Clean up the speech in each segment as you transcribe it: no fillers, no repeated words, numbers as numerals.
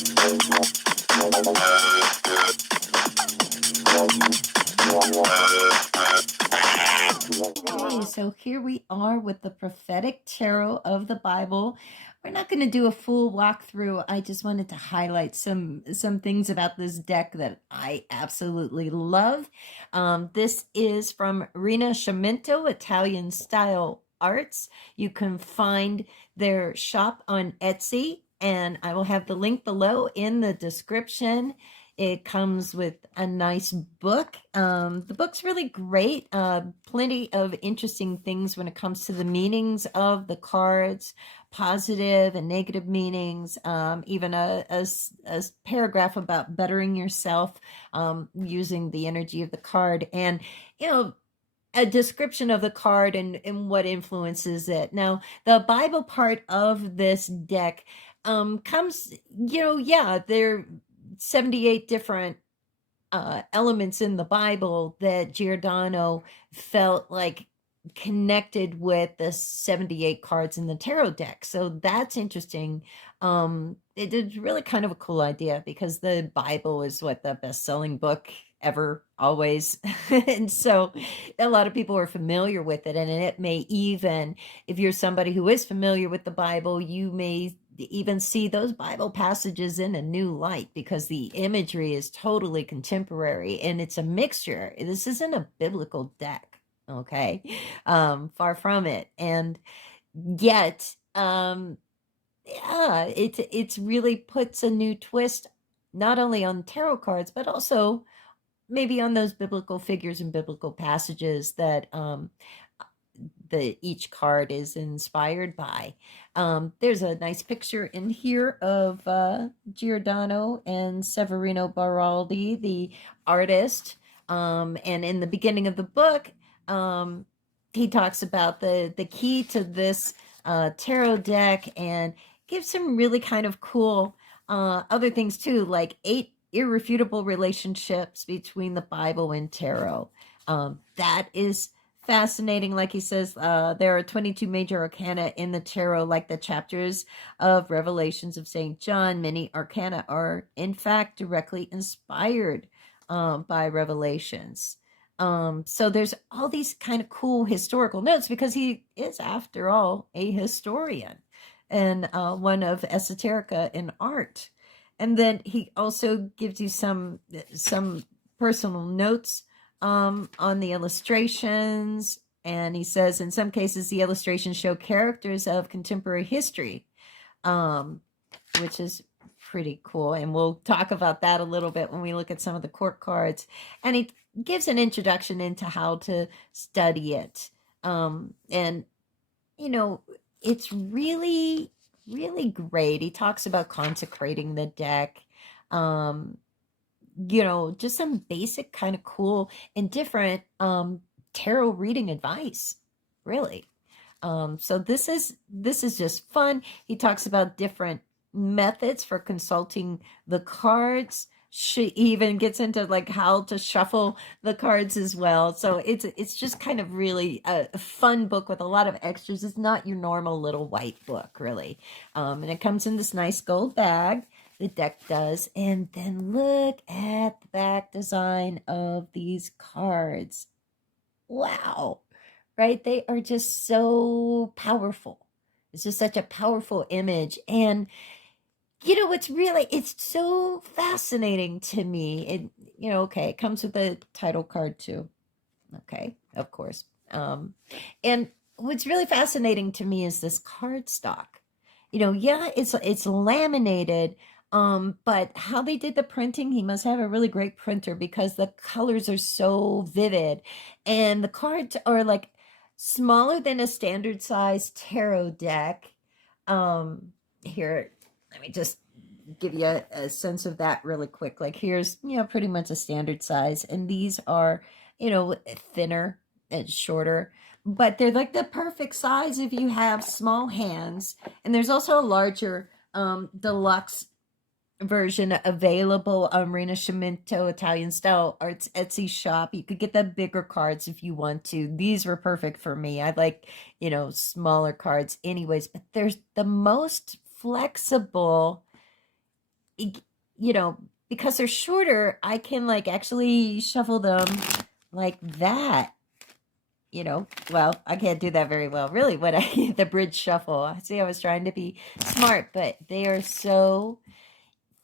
Okay, so here we are with the Prophetic Tarot of the Bible. We're not going to do a full walkthrough. I just wanted to highlight some things about this deck that I absolutely love. This is from Rinascimento Italian Style Arts. You can find their shop on Etsy, and I will have the link below in the description. It comes with a nice book. The book's really great. Plenty of interesting things when it comes to the meanings of the cards, positive and negative meanings, even a paragraph about bettering yourself using the energy of the card, and, a description of the card and what influences it. Now, the Bible part of this deck comes, they're 78 different elements in the Bible that Giordano felt like connected with the 78 cards in the tarot deck. So that's interesting. It is really kind of a cool idea because the Bible is what, the best-selling book ever, always. And so a lot of people are familiar with it, and it may even, if you're somebody who is familiar with the Bible, you may even see those Bible passages in a new light because the imagery is totally contemporary and it's a mixture. This isn't a biblical deck, okay? Far from it. And yet, it's really puts a new twist not only on tarot cards, but also maybe on those biblical figures and biblical passages that each card is inspired by. There's a nice picture in here of Giordano and Severino Baraldi, the artist. And in the beginning of the book, he talks about the key to this tarot deck and gives some really kind of cool other things too, like 8 irrefutable relationships between the Bible and tarot. That is fascinating. Like he says, there are 22 major arcana in the tarot, like the chapters of Revelations of St. John. Many arcana are, in fact, directly inspired by Revelations. So there's all these kind of cool historical notes because he is, after all, a historian and one of esoterica in art. And then he also gives you some personal notes on the illustrations. And he says, in some cases, the illustrations show characters of contemporary history, which is pretty cool. And we'll talk about that a little bit when we look at some of the court cards. And he gives an introduction into how to study it. And, it's really, really great. He talks about consecrating the deck. Just some basic kind of cool and different tarot reading advice, really. So this is just fun. He talks about different methods for consulting the cards. She even gets into like how to shuffle the cards as well. So it's just kind of really a fun book with a lot of extras. It's not your normal little white book, really. And it comes in this nice gold bag. The deck does. And then look at the back design of these cards. Wow. Right? They are just so powerful. It's just such a powerful image. And it's so fascinating to me. It comes with a title card too. Okay, of course. And what's really fascinating to me is this cardstock. It's laminated, but how they did the printing, he must have a really great printer because the colors are so vivid. And the cards are like smaller than a standard size tarot deck. Here, let me just give you a sense of that really quick. Like here's, pretty much a standard size. And these are, thinner and shorter, but they're like the perfect size if you have small hands. And there's also a larger deluxe version available on Rinascimento Italian Style Arts Etsy shop. You could get the bigger cards if you want to. These were perfect for me. I like, smaller cards anyways, but there's the most flexible you know, because they're shorter, I can like actually shuffle them like that. You know, well, I can't do that very well, really, when I the bridge shuffle. I see I was trying to be smart, but they are so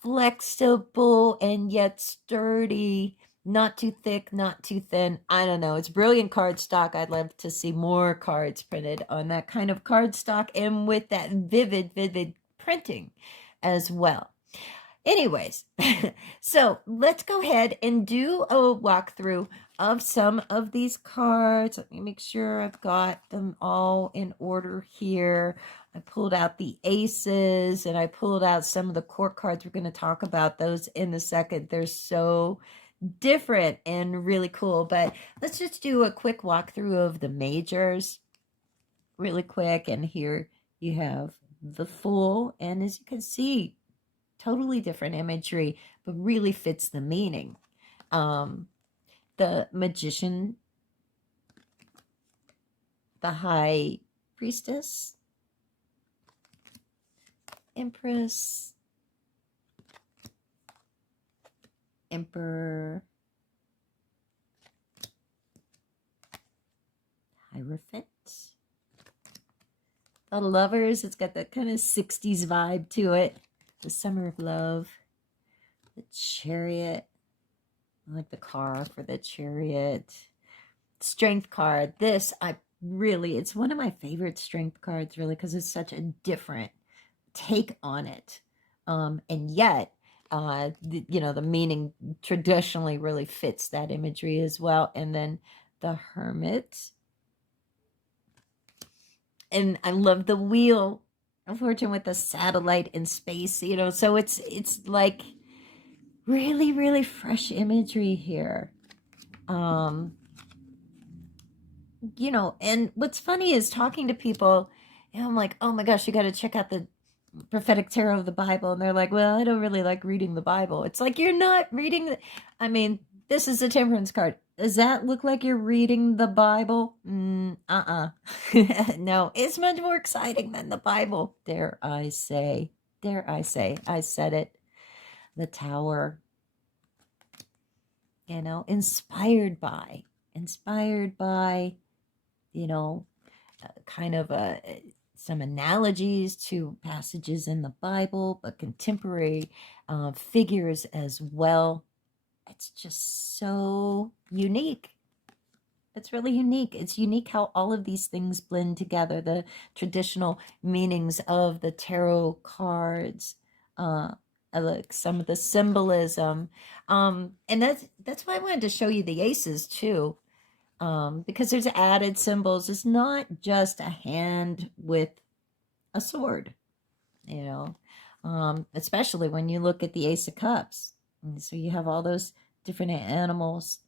flexible and yet sturdy, not too thick, not too thin. I don't know. It's brilliant cardstock. I'd love to see more cards printed on that kind of cardstock and with that vivid printing as well. Anyways, so let's go ahead and do a walkthrough of some of these cards. Let me make sure I've got them all in order here. I pulled out the aces and I pulled out some of the court cards. We're going to talk about those in a second. They're so different and really cool. But let's just do a quick walkthrough of the majors really quick. And here you have the Fool. And as you can see, totally different imagery, but really fits the meaning. The Magician, the High Priestess, Empress, Emperor, Hierophant, the Lovers. It's got that kind of 60s vibe to it. The Summer of Love, the Chariot. I like the car for the Chariot. Strength card. This, it's one of my favorite strength cards, really, because it's such a different take on it. And yet, the meaning traditionally really fits that imagery as well. And then the Hermit. And I love the Wheel of Fortune with the satellite in space, so it's like really fresh imagery here. And what's funny is talking to people, and I'm like, oh my gosh, you got to check out the Prophetic Tarot of the Bible. And they're like, well, I don't really like reading the Bible. It's like, you're not reading this is a Temperance card. Does that look like you're reading the Bible? No, it's much more exciting than the Bible. Dare I say, I said it. The Tower, inspired by, kind of some analogies to passages in the Bible, but contemporary figures as well. It's just so unique. It's really unique. It's unique how all of these things blend together. The traditional meanings of the tarot cards, like some of the symbolism, and that's why I wanted to show you the aces too, because there's added symbols. It's not just a hand with a sword, especially when you look at the Ace of Cups. And so you have all those different animals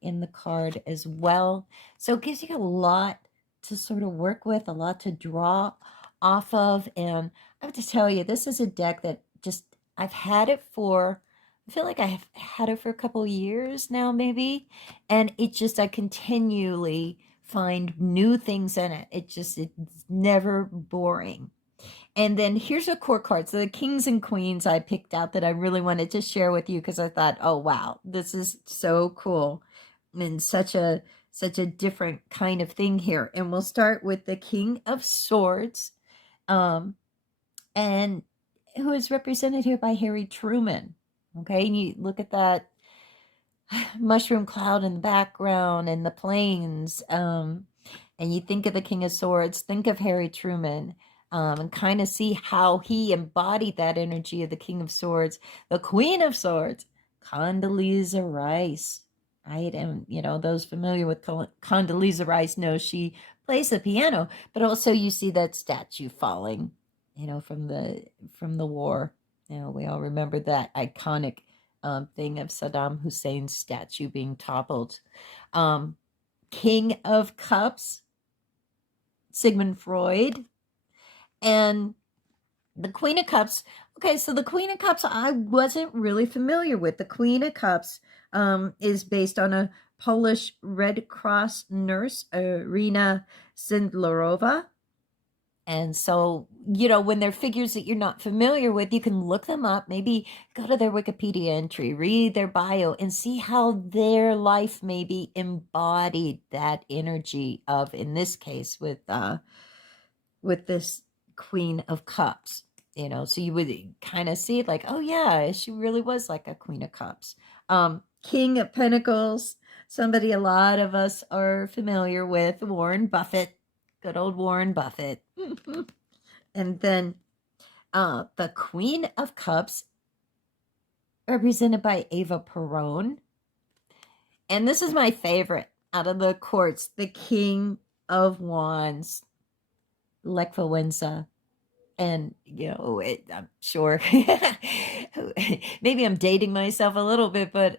in the card as well. So it gives you a lot to sort of work with, a lot to draw off of. And I have to tell you, this is a deck that I feel like I've had it for a couple years now, maybe. And I continually find new things in it. It's never boring. And then here's a core card. So the Kings and Queens I picked out that I really wanted to share with you because I thought, oh, wow, this is so cool. And such a different kind of thing here. And we'll start with the King of Swords. And who is represented here by Harry Truman. Okay, and you look at that mushroom cloud in the background and the plains, and you think of the King of Swords, think of Harry Truman, and kind of see how he embodied that energy of the King of Swords. The Queen of Swords, Condoleezza Rice, right? And, those familiar with Condoleezza Rice know she plays the piano, but also you see that statue falling, from the war. We all remember that iconic thing of Saddam Hussein's statue being toppled. King of Cups, Sigmund Freud. And the Queen of Cups. Okay, so the Queen of Cups I wasn't really familiar with. The Queen of Cups is based on a Polish Red Cross nurse, Irina Sindlarova. And so, when they're figures that you're not familiar with, you can look them up, maybe go to their Wikipedia entry, read their bio, and see how their life maybe embodied that energy of, in this case, with this Queen of Cups. So you would kind of see it like, oh yeah, she really was like a Queen of Cups. King of Pentacles, somebody a lot of us are familiar with, Warren Buffett. Good old Warren Buffett. And then the Queen of Cups, represented by Eva Perón. And this is my favorite out of the courts, the King of Wands, Lech Wałęsa. And, I'm sure maybe I'm dating myself a little bit, but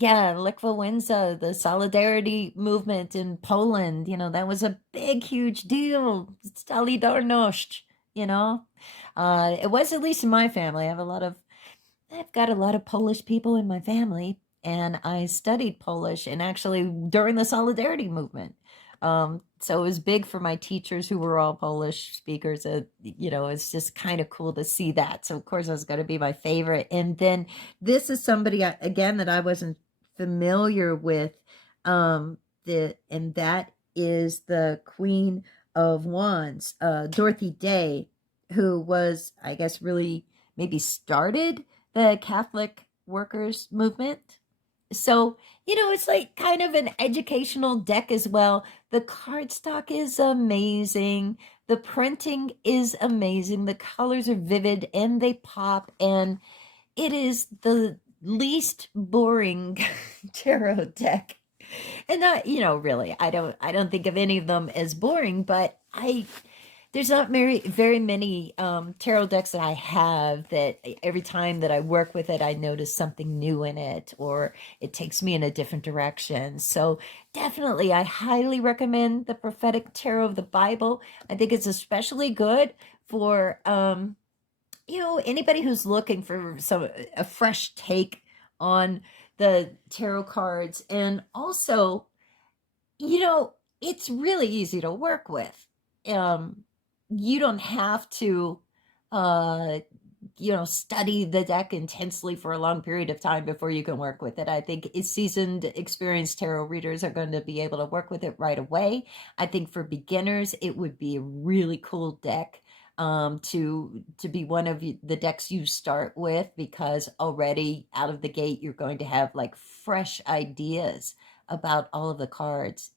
yeah, Lech Wałęsa, the solidarity movement in Poland, that was a big, huge deal. Solidarność, it was, at least in my family. I've got a lot of Polish people in my family, and I studied Polish, and actually during the solidarity movement. So it was big for my teachers who were all Polish speakers. It's just kind of cool to see that. So of course that's going to be my favorite. And then this is somebody again that I wasn't familiar with. And that is the Queen of Wands, Dorothy Day, who was, I guess, really maybe started the Catholic workers movement. So, it's like kind of an educational deck as well. The cardstock is amazing. The printing is amazing. The colors are vivid and they pop. And it is the least boring tarot deck. And not, really, I don't think of any of them as boring, but there's not very many tarot decks that I have that every time that I work with it, I notice something new in it, or it takes me in a different direction. So definitely, I highly recommend the Prophetic Tarot of the Bible. I think it's especially good for anybody who's looking for a fresh take on the tarot cards. And also, it's really easy to work with. You don't have to study the deck intensely for a long period of time before you can work with it. I think seasoned, experienced tarot readers are going to be able to work with it right away. I think for beginners, it would be a really cool deck to be one of the decks you start with, because already out of the gate, you're going to have like fresh ideas about all of the cards.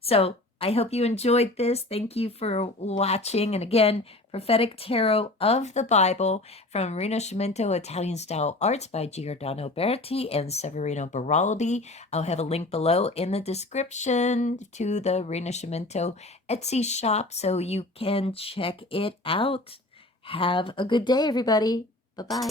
So I hope you enjoyed this. Thank you for watching. And again, Prophetic Tarot of the Bible from Rinascimento Italian Style Arts by Giordano, Berti, and Severino, Baraldi. I'll have a link below in the description to the Rinascimento Etsy shop so you can check it out. Have a good day, everybody. Bye-bye.